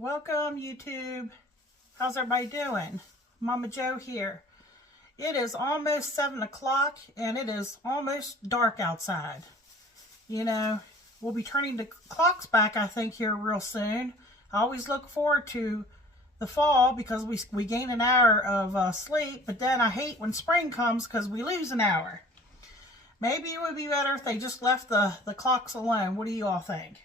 Welcome, YouTube. How's everybody doing? Momma Jo here. It is almost 7 o'clock and it is almost dark outside. You know, we'll be turning the clocks back, I think, here real soon. I always look forward to the fall because we gain an hour of sleep, but then I hate when spring comes because we lose an hour. Maybe it would be better if they just left the clocks alone. What do you all think?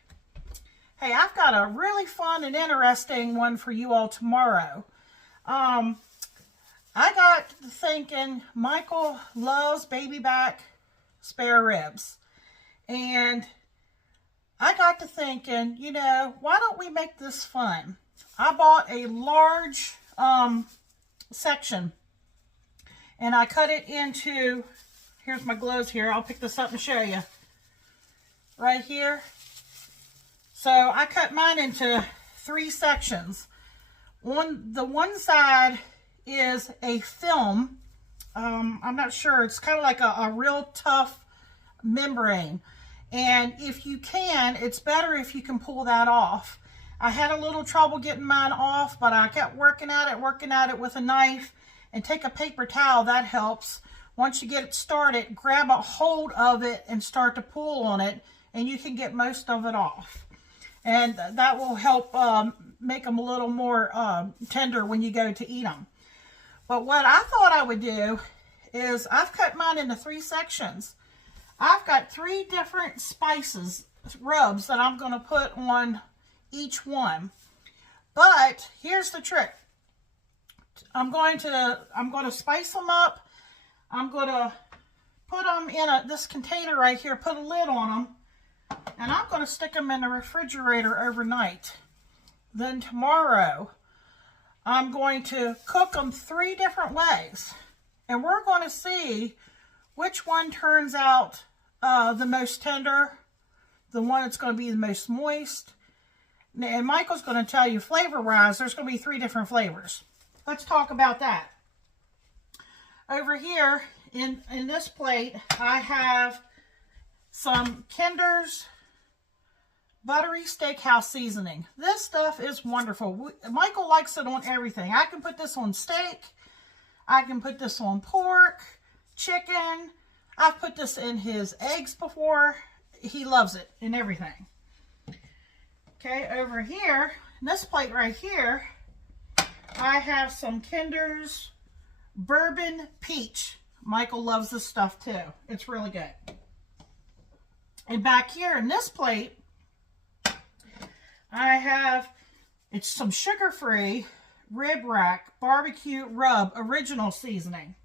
Hey, I've got a really fun and interesting one for you all tomorrow. I got to thinking Michael loves baby back spare ribs. And I got to thinking, you know, why don't we make this fun? I bought a large section and I cut it into, here's my gloves here. I'll pick this up and show you. Right here. So I cut mine into 3 sections. On the one side is a film. I'm not sure. It's kind of like a real tough membrane. And if you can, it's better if you can pull that off. I had a little trouble getting mine off, but I kept working at it with a knife. And take a paper towel, that helps. Once you get it started, grab a hold of it and start to pull on it, and you can get most of it off. And that will help make them a little more tender when you go to eat them. But what I thought I would do is I've cut mine into 3 sections. I've got 3 different spices, rubs, that I'm going to put on each one. But here's the trick. I'm going to spice them up. I'm going to put them in this container right here, put a lid on them. And I'm going to stick them in the refrigerator overnight. Then tomorrow, I'm going to cook them 3 different ways. And we're going to see which one turns out the most tender, the one that's going to be the most moist. And Michael's going to tell you flavor-wise, there's going to be 3 different flavors. Let's talk about that. Over here in this plate, I have some Kinder's buttery steakhouse seasoning. This stuff is wonderful. Michael likes it on everything. I can put this on steak. I can put this on pork, chicken. I've put this in his eggs before. He loves it in everything. Okay, over here, in this plate right here, I have some Kinder's bourbon peach. Michael loves this stuff too. It's really good. And back here in this plate, I have, it's some sugar-free rib rack barbecue rub original seasoning.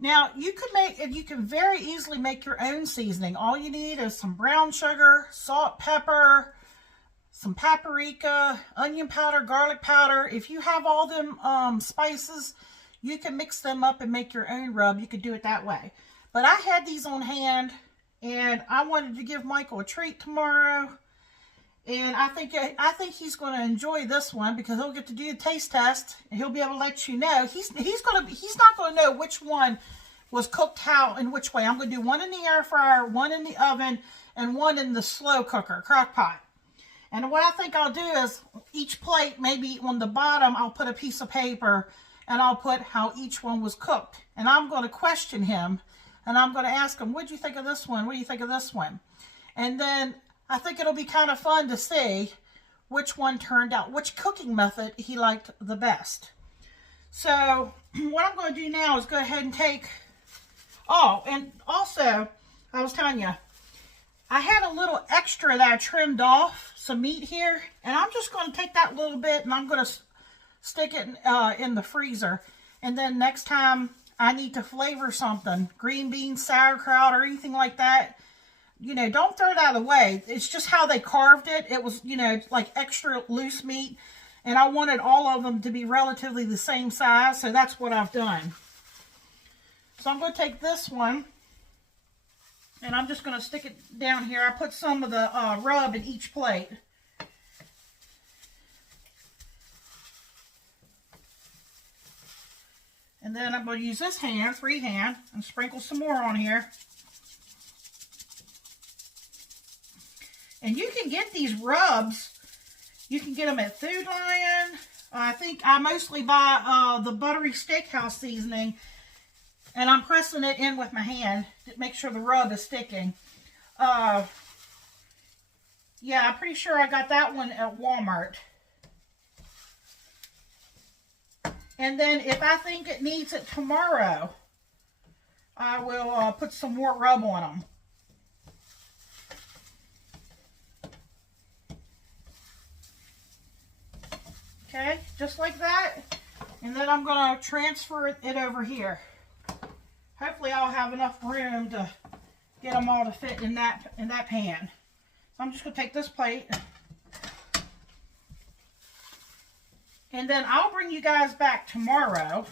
Now, you can very easily make your own seasoning. All you need is some brown sugar, salt, pepper, some paprika, onion powder, garlic powder. If you have all them spices, you can mix them up and make your own rub. You could do it that way. But I had these on hand, and I wanted to give Michael a treat tomorrow. And I think he's going to enjoy this one because he'll get to do the taste test and he'll be able to let you know. He's not going to know which one was cooked how and which way. I'm going to do one in the air fryer, one in the oven, and one in the slow cooker, crock pot. And what I think I'll do is each plate, maybe on the bottom, I'll put a piece of paper and I'll put how each one was cooked. And I'm going to question him and I'm going to ask him, what do you think of this one? What do you think of this one? And then I think it'll be kind of fun to see which one turned out, which cooking method he liked the best. So what I'm going to do now is go ahead and take, oh, and also I was telling you, I had a little extra that I trimmed off, some meat here, and I'm just going to take that little bit and I'm going to stick it in the freezer. And then next time I need to flavor something, green beans, sauerkraut, or anything like that, you know, don't throw that away. It's just how they carved it. It was, you know, like extra loose meat. And I wanted all of them to be relatively the same size. So that's what I've done. So I'm going to take this one. And I'm just going to stick it down here. I put some of the rub in each plate. And then I'm going to use this hand, freehand, and sprinkle some more on here. And you can get these rubs, You can get them at Food Lion. I think I mostly buy the buttery steakhouse seasoning, and I'm pressing it in with my hand to make sure the rub is sticking. Yeah, I'm pretty sure I got that one at Walmart. And then if I think it needs it tomorrow, I will put some more rub on them. Okay, just like that. And then I'm going to transfer it over here. Hopefully I'll have enough room to get them all to fit in that pan. So I'm just going to take this plate. And then I'll bring you guys back tomorrow.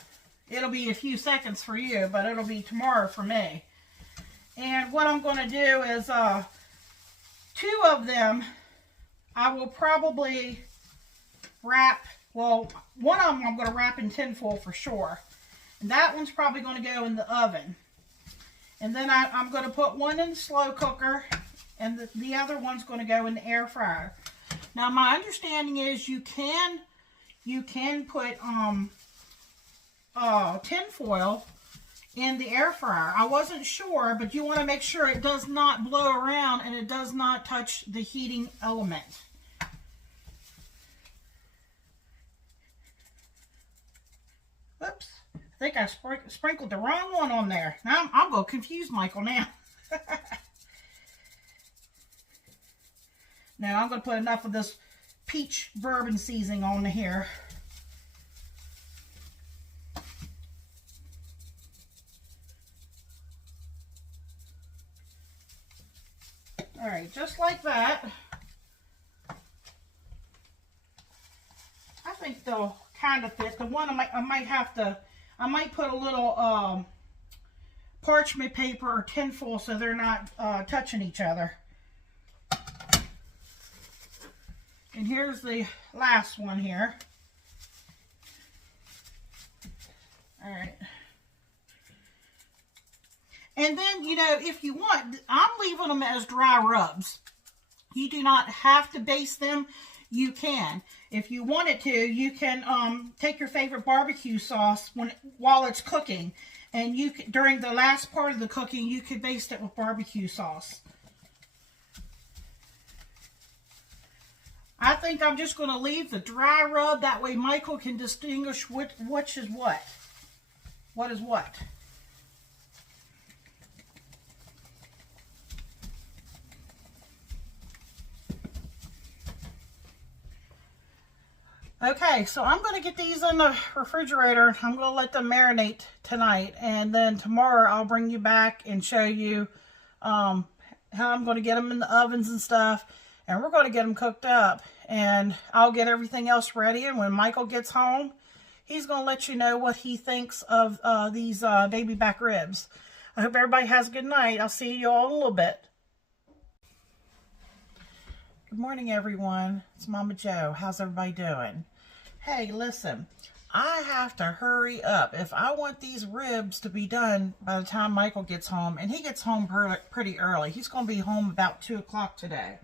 It'll be a few seconds for you, but it'll be tomorrow for me. And what I'm going to do is 2 of them I will probably wrap, well, one of them I'm going to wrap in tinfoil for sure. And that one's probably going to go in the oven. And then I'm going to put one in the slow cooker, and the other one's going to go in the air fryer. Now, my understanding is you can put tinfoil in the air fryer. I wasn't sure, but you want to make sure it does not blow around and it does not touch the heating element. Whoops. I think I sprinkled the wrong one on there. Now I'm going to confuse Michael now. Now I'm going to put enough of this peach bourbon seasoning on here. All right, just like that. I think they'll kind of fit. The one I might put a little parchment paper or tinfoil so they're not touching each other. And here's the last one here. All right. And then, you know, if you want, I'm leaving them as dry rubs. You do not have to baste them. You can. If you wanted to, you can take your favorite barbecue sauce while it's cooking. And you during the last part of the cooking, you could baste it with barbecue sauce. I think I'm just going to leave the dry rub. That way Michael can distinguish which is what. What is what. Okay, so I'm going to get these in the refrigerator. I'm going to let them marinate tonight. And then tomorrow I'll bring you back and show you how I'm going to get them in the ovens and stuff. And we're going to get them cooked up. And I'll get everything else ready. And when Michael gets home, he's going to let you know what he thinks of these baby back ribs. I hope everybody has a good night. I'll see you all in a little bit. Good morning, everyone. It's Momma Jo. How's everybody doing? Hey, listen, I have to hurry up. If I want these ribs to be done by the time Michael gets home, and he gets home pretty early. He's going to be home about 2 o'clock today.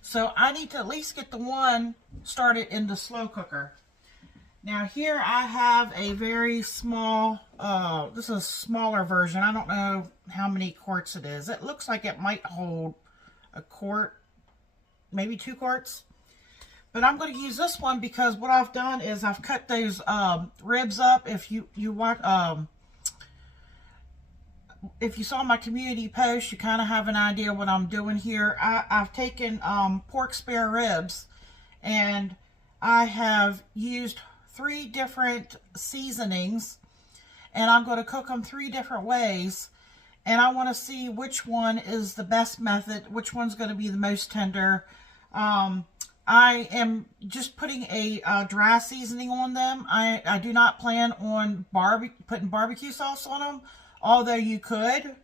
So I need to at least get the one started in the slow cooker. Now here I have a very small, this is a smaller version. I don't know how many quarts it is. It looks like it might hold a quart, maybe 2 quarts. But I'm going to use this one because what I've done is I've cut those ribs up. If you saw my community post, you kind of have an idea what I'm doing here. I've taken pork spare ribs, and I have used 3 different seasonings, and I'm going to cook them 3 different ways. And I want to see which one is the best method, which one's going to be the most tender. I am just putting a dry seasoning on them. I do not plan on putting barbecue sauce on them, although you could.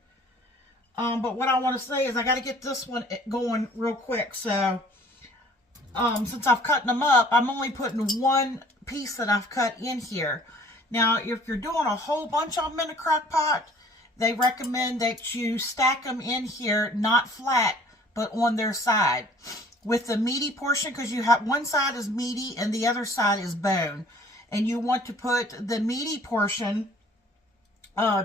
But what I want to say is I got to get this one going real quick. So since I've cut them up, I'm only putting 1 piece that I've cut in here. Now, if you're doing a whole bunch of them in a crock pot, they recommend that you stack them in here, not flat, but on their side. with the meaty portion, because you have one side is meaty and the other side is bone. And you want to put the meaty portion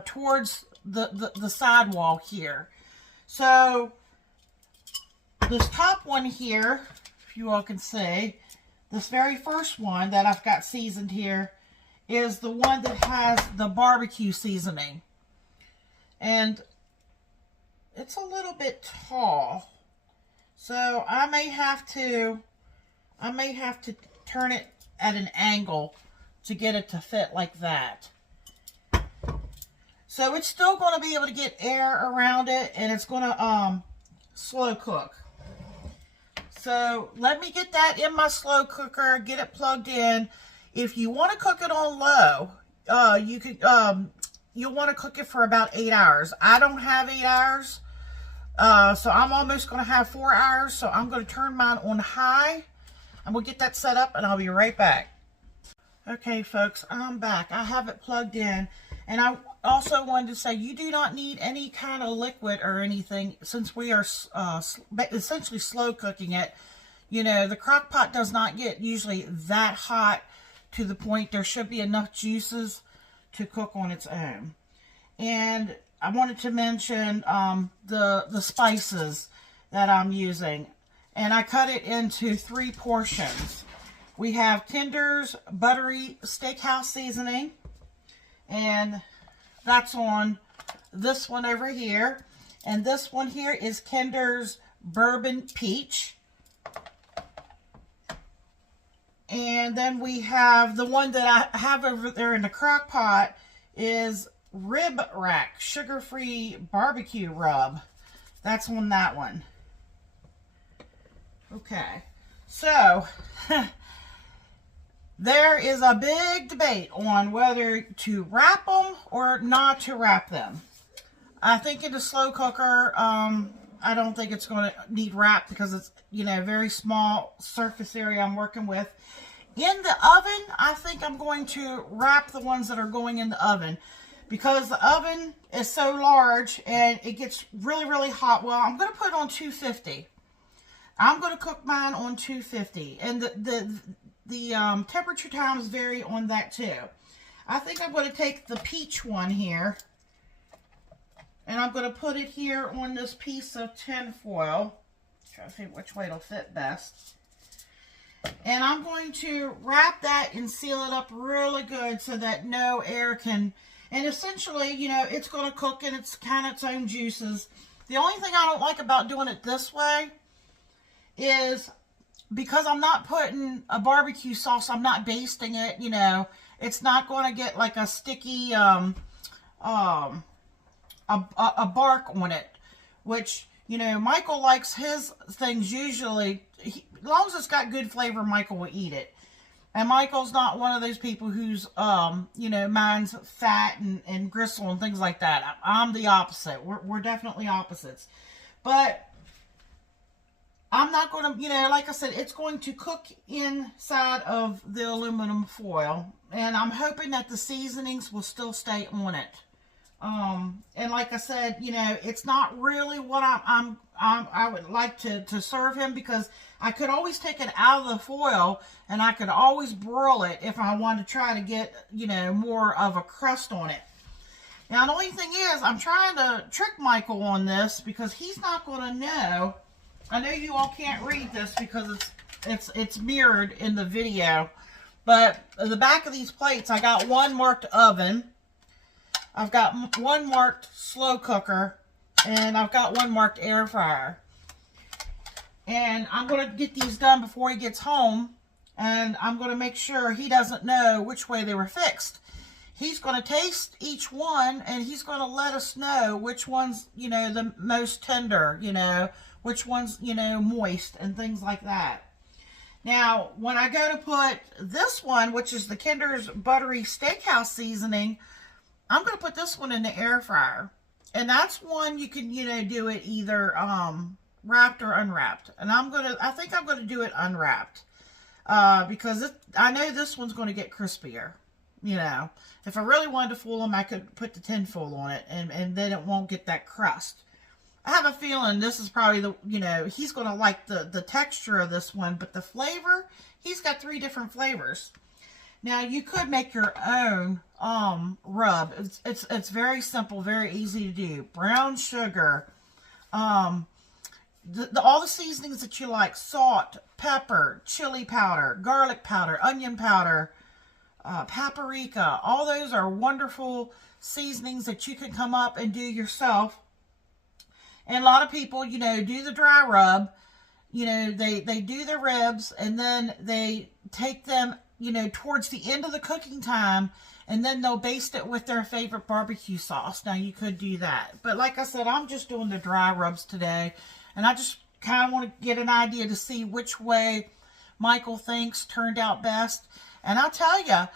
towards the sidewall here. So this top one here, if you all can see, this very first one that I've got seasoned here is the one that has the barbecue seasoning. And it's a little bit tall. So I may have to turn it at an angle to get it to fit like that. So it's still going to be able to get air around it, and it's going to slow cook. So let me get that in my slow cooker, get it plugged in. If you want to cook it on low, you could you'll want to cook it for about 8 hours. I don't have 8 hours, so I'm almost going to have 4 hours. So I'm going to turn mine on high. I'm going to get that set up, and I'll be right back. Okay, folks, I'm back. I have it plugged in, and I also wanted to say you do not need any kind of liquid or anything, since we are essentially slow cooking it. You know, the crock pot does not get usually that hot to the point there should be enough juices to cook on its own. And I wanted to mention the spices that I'm using, and I cut it into 3 portions. We have Kinder's Buttery Steakhouse Seasoning, and that's on this one over here. And this one here is Kinder's Bourbon Peach. And then we have the one that I have over there in the crock pot is Rib Rack Sugar-Free Barbecue Rub. That's on that one. Okay, so there is a big debate on whether to wrap them or not to wrap them. I think in the slow cooker, I don't think it's going to need wrap because it's, you know, very small surface area I'm working with. In the oven, I think I'm going to wrap the ones that are going in the oven because the oven is so large and it gets really, really hot. Well, I'm going to put it on 250. I'm going to cook mine on 250, and the temperature times vary on that too. I think I'm going to take the peach one here, and I'm going to put it here on this piece of tin foil. Try to figure which way it'll fit best. And I'm going to wrap that and seal it up really good so that no air can, and essentially, you know, it's going to cook in its kind of its own juices. The only thing I don't like about doing it this way is because I'm not putting a barbecue sauce, I'm not basting it, you know, it's not going to get like a sticky, a bark on it, which, you know, Michael likes his things usually, as long as it's got good flavor, Michael will eat it. And Michael's not one of those people who's, you know, mine's fat and gristle and things like that. I'm the opposite. We're definitely opposites. But I'm not going to, you know, like I said, it's going to cook inside of the aluminum foil. And I'm hoping that the seasonings will still stay on it. And like I said, you know, it's not really what I would like to serve him, because I could always take it out of the foil and I could always broil it if I wanted to try to get, you know, more of a crust on it. Now, the only thing is, I'm trying to trick Michael on this because he's not going to know. I know you all can't read this because it's mirrored in the video, but at the back of these plates, I got one marked oven, I've got one marked slow cooker, and I've got one marked air fryer. And I'm going to get these done before he gets home, and I'm going to make sure he doesn't know which way they were fixed. He's going to taste each one, and he's going to let us know which one's, you know, the most tender, you know, which one's, you know, moist and things like that. Now, when I go to put this one, which is the Kinder's Buttery Steakhouse Seasoning, I'm going to put this one in the air fryer. And that's one you can, you know, do it either wrapped or unwrapped. And I think I'm going to do it unwrapped. Because I know this one's going to get crispier. You know, if I really wanted to fool them, I could put the tin foil on it, and then it won't get that crust. I have a feeling this is probably the, you know, he's going to like the texture of this one, but the flavor, he's got 3 different flavors. Now, you could make your own rub. It's very simple, very easy to do. Brown sugar, all the seasonings that you like, salt, pepper, chili powder, garlic powder, onion powder, paprika. All those are wonderful seasonings that you can come up and do yourself. And a lot of people, you know, do the dry rub. You know, they do the ribs and then they take them, you know, towards the end of the cooking time, and then they'll baste it with their favorite barbecue sauce. Now, you could do that. But like I said, I'm just doing the dry rubs today. And I just kind of want to get an idea to see which way Michael thinks turned out best. And I'll tell you,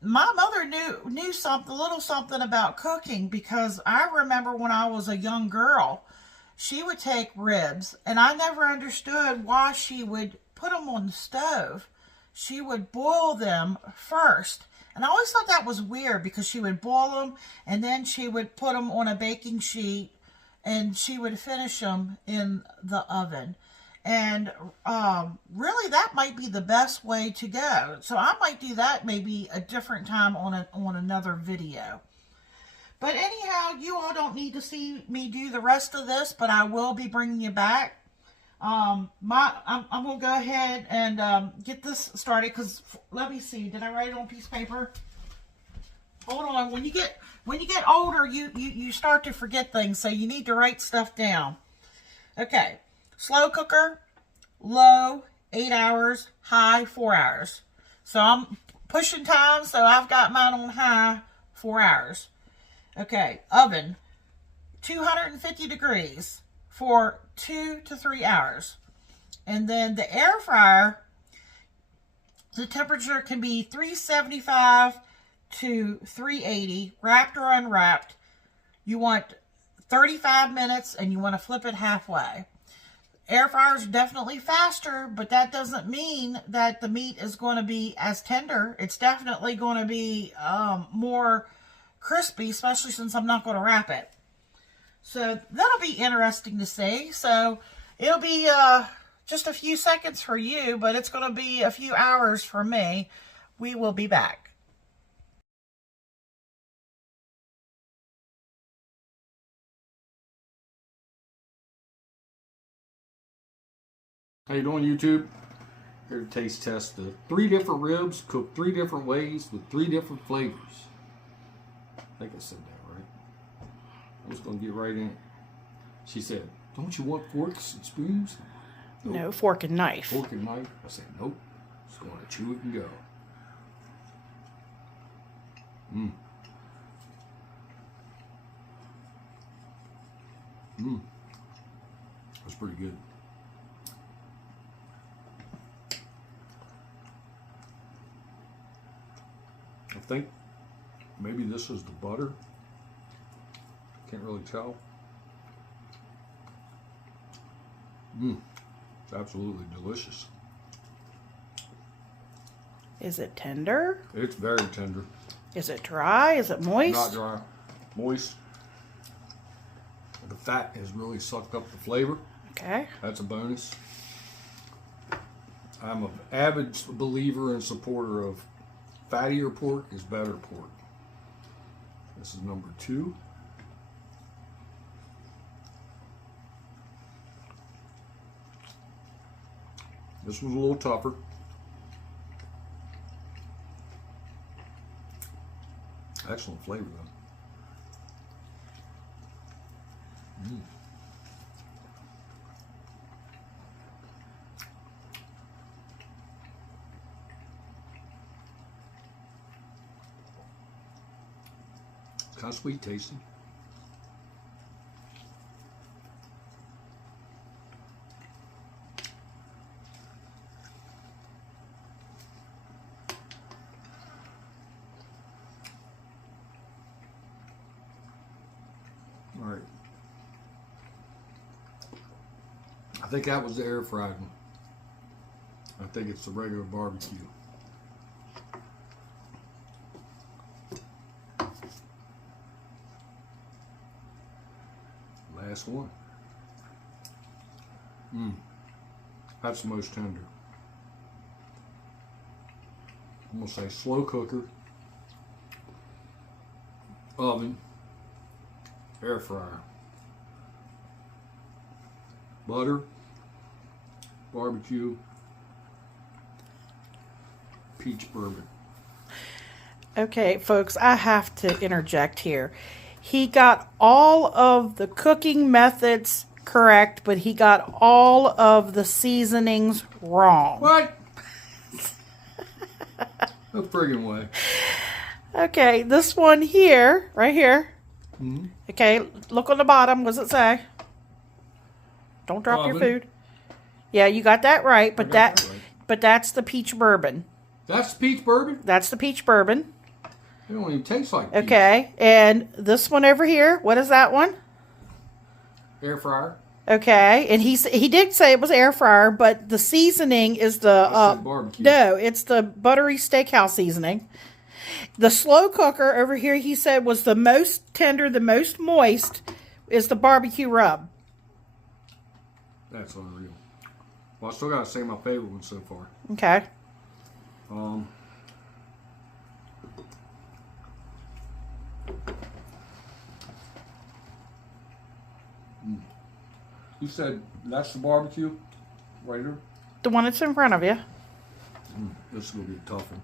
my mother knew something, a little something about cooking, because I remember when I was a young girl, she would take ribs, and I never understood why she would put them on the stove. She would boil them first. And I always thought that was weird, because she would boil them and then she would put them on a baking sheet and she would finish them in the oven. And really, that might be the best way to go. So I might do that maybe a different time on another video. But anyhow, you all don't need to see me do the rest of this, but I will be bringing you back. I'm going to go ahead and get this started, because let me see, did I write it on a piece of paper? Hold on. When you get older, you start to forget things, so you need to write stuff down. Okay. Slow cooker, low 8 hours, high 4 hours. So I'm pushing time, so I've got mine on high 4 hours. Okay, oven, 250 degrees for 2 to 3 hours. And then the air fryer, the temperature can be 375 to 380, wrapped or unwrapped. You want 35 minutes and you want to flip it halfway. Air fryers are definitely faster, but that doesn't mean that the meat is going to be as tender. It's definitely going to be more crispy, especially since I'm not going to wrap it. So that'll be interesting to see. So it'll be just a few seconds for you, but it's going to be a few hours for me. We will be back. How you doing, YouTube? Here to taste test the 3 different ribs, cooked 3 different ways with 3 different flavors. I think I said that right. I'm just going to get right in. She said, "Don't you want forks and spoons?" Nope. No, fork and knife. Fork and knife? I said, nope. Just going to chew it and go. That's pretty good. I think maybe this is the butter. Can't really tell. It's absolutely delicious. Is it tender? It's very tender. Is it dry? Is it moist? Not dry. Moist. The fat has really sucked up the flavor. Okay. That's a bonus. I'm an avid believer and supporter of fattier pork is better pork. This is number 2. This one's a little tougher. Excellent flavor though. It's kind of sweet tasting. All right. I think that was the air fried one. I think it's the regular barbecue. Last one. That's the most tender. I'm going to say slow cooker, oven, air fryer, butter, barbecue, peach bourbon. Okay, folks, I have to interject here. He got all of the cooking methods correct, but he got all of the seasonings wrong. What? No friggin' way. Okay, this one here, right here. Mm-hmm. Okay, look on the bottom. What does it say? Don't drop your Oven. food. Yeah, you got that right, but that right. but that's the peach bourbon. That's peach bourbon? That's the peach bourbon. It don't even taste like peach. Okay, and this one over here, what is that one? Air fryer. Okay, and he did say it was air fryer, but the seasoning is the I said barbecue. no, it's the buttery steakhouse seasoning. The slow cooker over here, he said, was the most tender, the most moist, is the barbecue rub. That's unreal. Well, I still gotta say my favorite one so far. Okay. You said that's the barbecue, right here. The one that's in front of you. This is gonna be a tough one.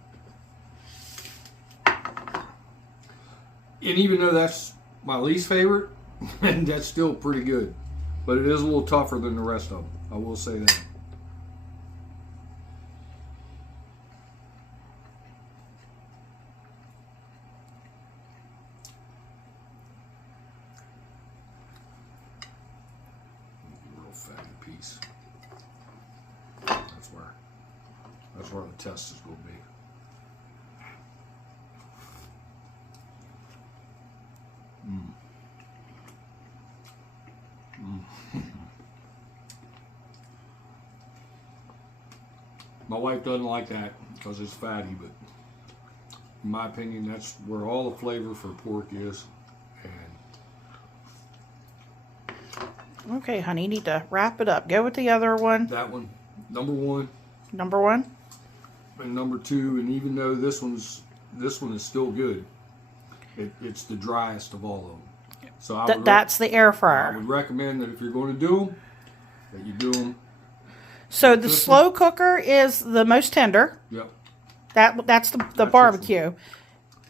And even though that's my least favorite, and that's still pretty good, but it is a little tougher than the rest of them. I will say that. Real fatty piece. That's where the test is going to be. My wife doesn't like that because it's fatty, but in my opinion, that's where all the flavor for pork is. And Okay, honey, you need to wrap it up. Go with the other one. that one, number one, Number one. and number two, and even though this one is still good, it's the driest of all of them. So I would That's the air I fryer. would recommend that if you're going to do them, that you do them. So the This slow cooker is the most tender. Yep. That's the this barbecue.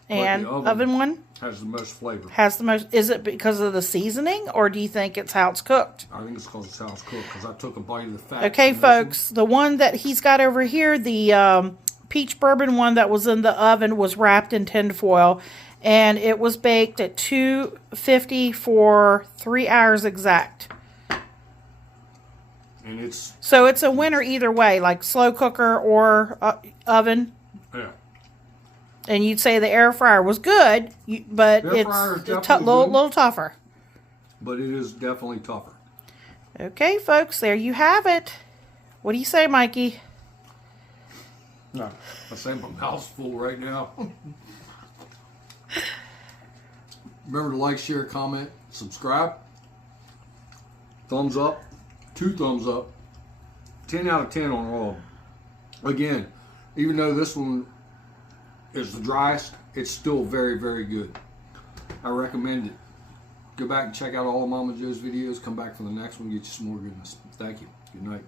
the And oven- oven one Has the most flavor. has the most. Is it because of the seasoning, or do you think it's how it's cooked? I think it's because it's how it's cooked. Because I took a bite of the fat. Okay, from this one. folks, the one that he's got over here, the peach bourbon one that was in the oven, was wrapped in tin foil, and it was baked at 250 for 3 hours exact. And it's So it's a winner either way, like slow cooker or oven. yeah. And you'd say the air fryer was good, but Air it's fryer is a definitely good. little tougher. But it is definitely tougher. Okay, folks, there you have it. What do you say, Mikey? No. I say my mouth's full right now. Remember to like, share, comment, subscribe. Thumbs up. 2 thumbs up. 10 out of 10 on all of them. Again, even though this one is the driest, it's still very, very good. I recommend it. Go back and check out all of Momma Jo's videos. Come back for the next one. Get you some more goodness. Thank you. Good night.